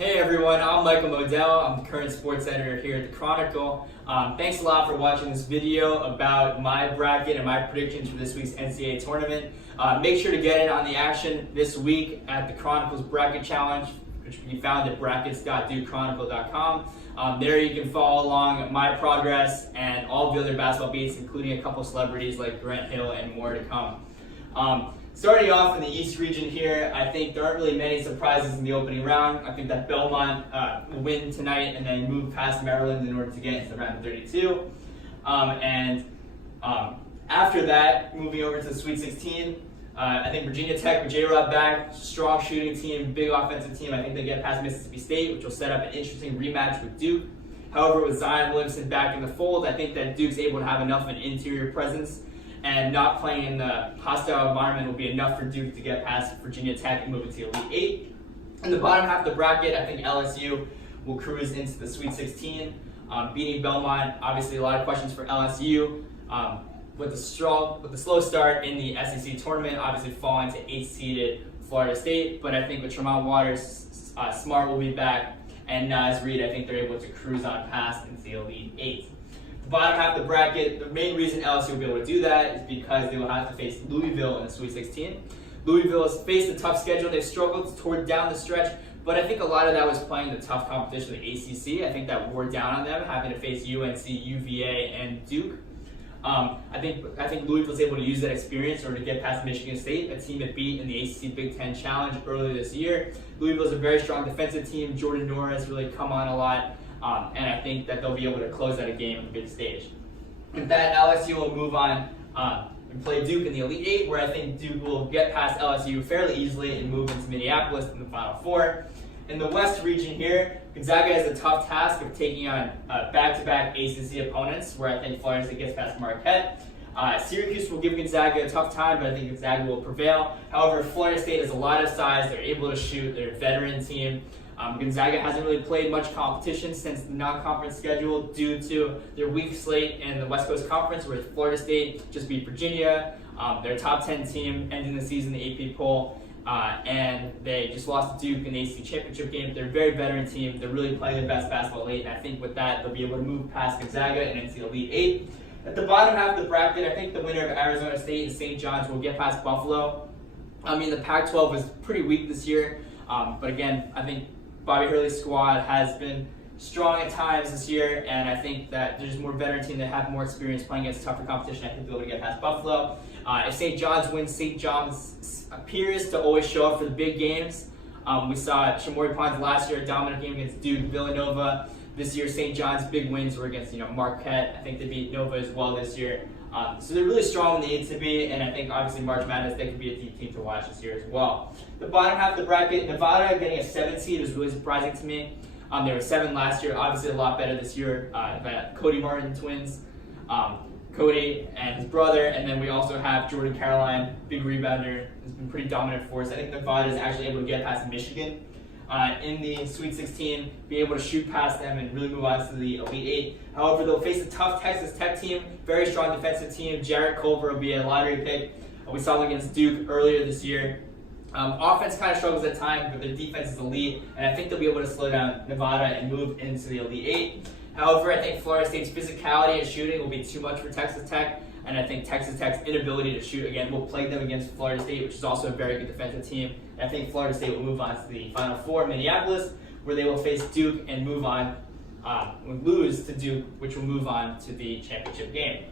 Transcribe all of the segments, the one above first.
Hey everyone, I'm Michael Modell. I'm the current sports editor here at the Chronicle. Thanks a lot for watching this video about my bracket and my predictions for this week's NCAA tournament. Make sure to get in on the action this week at the Chronicle's Bracket Challenge, which can be found at brackets.dukechronicle.com. There you can follow along my progress and all the other basketball beats, including a couple celebrities like Grant Hill and more to come. Starting off in the East region here, I think there aren't really many surprises in the opening round. I think that Belmont will win tonight and then move past Maryland in order to get into the round of 32. After that, moving over to the Sweet 16, I think Virginia Tech with J-Rob back, strong shooting team, big offensive team. I think they get past Mississippi State, which will set up an interesting rematch with Duke. However, with Zion Williamson back in the fold, I think that Duke's able to have enough of an interior presence, and not playing in the hostile environment will be enough for Duke to get past Virginia Tech and move into the Elite Eight. In the bottom half of the bracket, I think LSU will cruise into the Sweet 16, beating Belmont. Obviously, a lot of questions for LSU. With the slow start in the SEC tournament, obviously falling to 8th-seeded Florida State. But I think with Tremont Waters, Smart will be back, and Naz Reid, I think they're able to cruise on past into the Elite Eight. The bottom half of the bracket, the main reason LSU will be able to do that is because they will have to face Louisville in the Sweet 16. Louisville has faced a tough schedule. They've struggled toward down the stretch, but I think a lot of that was playing the tough competition of the ACC. I think that wore down on them, having to face UNC, UVA, and Duke. I think Louisville was able to use that experience in order to get past Michigan State, a team that beat in the ACC Big Ten Challenge earlier this year. Louisville is a very strong defensive team. Jordan Norris really come on a lot. And I think that they'll be able to close out a game on the big stage. With that, LSU will move on and play Duke in the Elite Eight, where I think Duke will get past LSU fairly easily and move into Minneapolis in the Final Four. In the West region here, Gonzaga has a tough task of taking on back-to-back ACC opponents, where I think Florida State gets past Marquette. Syracuse will give Gonzaga a tough time, but I think Gonzaga will prevail. However, Florida State has a lot of size. They're able to shoot. They're a veteran team. Gonzaga hasn't really played much competition since the non-conference schedule due to their weak slate in the West Coast Conference, where Florida State just beat Virginia. They're a top 10 team ending the season in the AP poll, and they just lost to Duke in the ACC championship game. They're a very veteran team. They're really playing their best basketball late, and I think with that, they'll be able to move past Gonzaga and into the Elite Eight. At the bottom half of the bracket, I think the winner of Arizona State and St. John's will get past Buffalo. I mean, the Pac-12 was pretty weak this year, but again, I think Bobby Hurley's squad has been strong at times this year, and I think that there's more veteran team that have more experience playing against tougher competition. I think they'll be able to get past Buffalo. If St. John's wins, St. John's appears to always show up for the big games. We saw Shamori Pons last year, a dominant game against Duke, Villanova. This year, St. John's big wins were against Marquette. I think they beat Nova as well this year. So they're really strong when they need to be, and I think obviously March Madness, they could be a deep team to watch this year as well. The bottom half of the bracket, Nevada getting a 7th seed is really surprising to me. They were 7 last year, obviously a lot better this year. Cody Martin twins, Cody and his brother, and then we also have Jordan Caroline, big rebounder, has been pretty dominant for us. I think Nevada is actually able to get past Michigan in the Sweet 16, be able to shoot past them and really move on to the Elite Eight. However, they'll face a tough Texas Tech team, very strong defensive team. Jarrett Culver will be a lottery pick. We saw them against Duke earlier this year. Offense kind of struggles at times, but their defense is elite, and I think they'll be able to slow down Nevada and move into the Elite Eight. However, I think Florida State's physicality and shooting will be too much for Texas Tech, and I think Texas Tech's inability to shoot, again, will plague them against Florida State, which is also a very good defensive team. And I think Florida State will move on to the Final Four in Minneapolis, where they will face Duke and move on, will lose to Duke, which will move on to the championship game.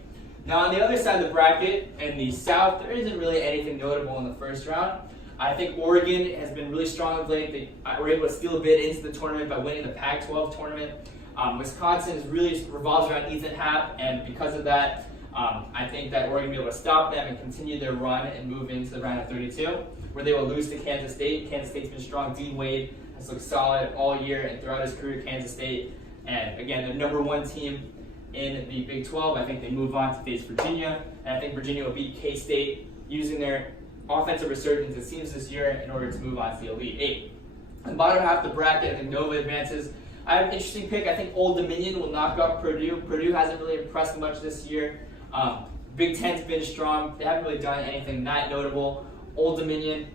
Now, on the other side of the bracket, in the South, there isn't really anything notable in the first round. I think Oregon has been really strong of late. They were able to steal a bit into the tournament by winning the Pac-12 tournament. Wisconsin is really revolves around Ethan Happ, and because of that, I think that Oregon will be able to stop them and continue their run and move into the round of 32, where they will lose to Kansas State. Kansas State's been strong. Dean Wade has looked solid all year and throughout his career at Kansas State. And again, they're number 1 team in the Big 12. I think they move on to face Virginia, and I think Virginia will beat K-State using their offensive resurgence it seems this year in order to move on to the Elite Eight. On the bottom half of the bracket, I think Nova advances. I have an interesting pick. I think Old Dominion will knock out Purdue. Purdue hasn't really impressed much this year. Big Ten's been strong. They haven't really done anything that notable. Old Dominion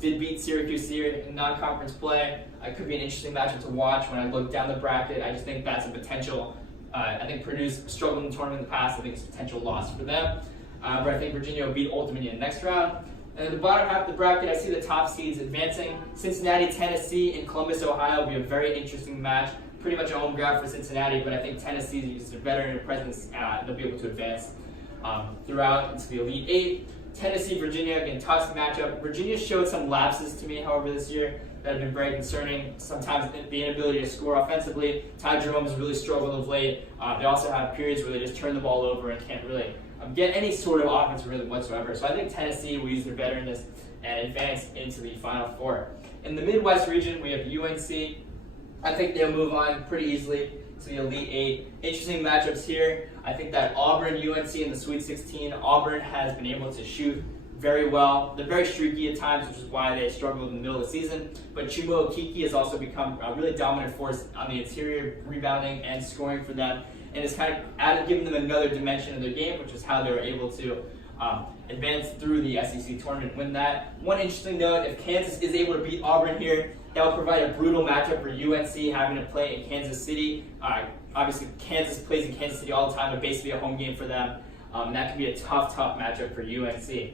Did beat Syracuse here in non-conference play. It could be an interesting matchup to watch when I look down the bracket. I just think that's a potential. I think Purdue's struggled in the tournament in the past. I think it's a potential loss for them. But I think Virginia will beat Old Dominion in the next round. And in the bottom half of the bracket, I see the top seeds advancing. Cincinnati, Tennessee, and Columbus, Ohio will be a very interesting match. Pretty much a home ground for Cincinnati, but I think Tennessee is a veteran presence. They'll be able to advance throughout into the Elite Eight. Tennessee, Virginia, again, tough matchup. Virginia showed some lapses to me, however, this year that have been very concerning. Sometimes the inability to score offensively. Ty Jerome has really struggled of late. They also have periods where they just turn the ball over and can't really get any sort of offense really whatsoever. So I think Tennessee will use their veteranness and advance into the Final Four. In the Midwest region, we have UNC. I think they'll move on pretty easily to the Elite Eight. Interesting matchups here. I think that Auburn, UNC in the Sweet 16. Auburn has been able to shoot very well. They're very streaky at times, which is why they struggled in the middle of the season. But Chuma Okeke has also become a really dominant force on the interior, rebounding and scoring for them. And it's kind of given them another dimension of their game, which is how they were able to advance through the SEC tournament, win that. One interesting note, if Kansas is able to beat Auburn here, that will provide a brutal matchup for UNC having to play in Kansas City. Obviously, Kansas plays in Kansas City all the time, but basically a home game for them. That can be a tough matchup for UNC.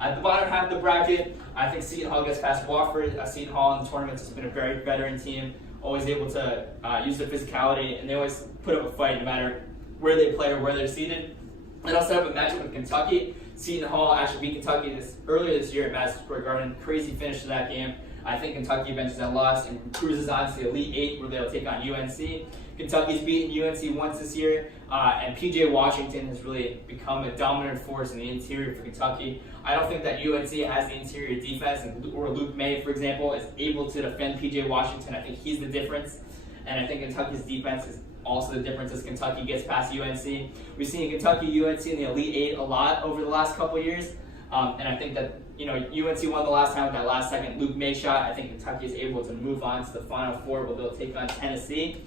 At the bottom half of the bracket, I think Seton Hall gets past Wofford. Seton Hall in the tournaments has been a very veteran team, always able to use their physicality, and they always put up a fight no matter where they play or where they're seated. And I'll set up a matchup with Kentucky. Seton Hall actually beat Kentucky earlier this year at Madison Square Garden. Crazy finish to that game. I think Kentucky benches that loss and cruises on to the Elite Eight where they'll take on UNC. Kentucky's beaten UNC once this year, and PJ Washington has really become a dominant force in the interior for Kentucky. I don't think that UNC has the interior defense, or Luke May, for example, is able to defend PJ Washington. I think he's the difference, and I think Kentucky's defense is also the difference as Kentucky gets past UNC. We've seen Kentucky, UNC in the Elite Eight a lot over the last couple years, and I think that UNC won the last time with that last second Luke May shot. I think Kentucky is able to move on to the Final Four where they'll take on Tennessee.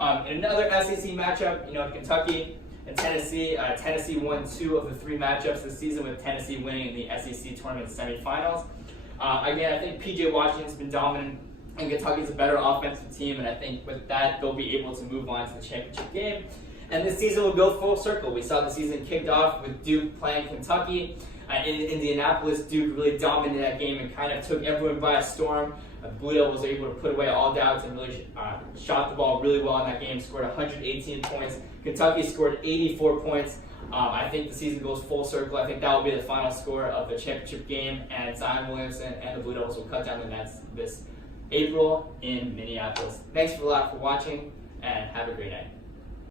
In another SEC matchup, Kentucky and Tennessee. Tennessee won 2 of the 3 matchups this season, with Tennessee winning in the SEC tournament semifinals. Again, I think PJ Washington's been dominant, and Kentucky's a better offensive team, and I think with that, they'll be able to move on to the championship game. And this season will go full circle. We saw the season kicked off with Duke playing Kentucky. In Indianapolis, Duke really dominated that game and kind of took everyone by storm. Blue Devils was able to put away all doubts and really shot the ball really well in that game, scored 118 points. Kentucky scored 84 points. I think the season goes full circle. I think that will be the final score of the championship game, and Zion Williamson and the Blue Devils will cut down the nets this April in Minneapolis. Thanks a lot for watching, and have a great night.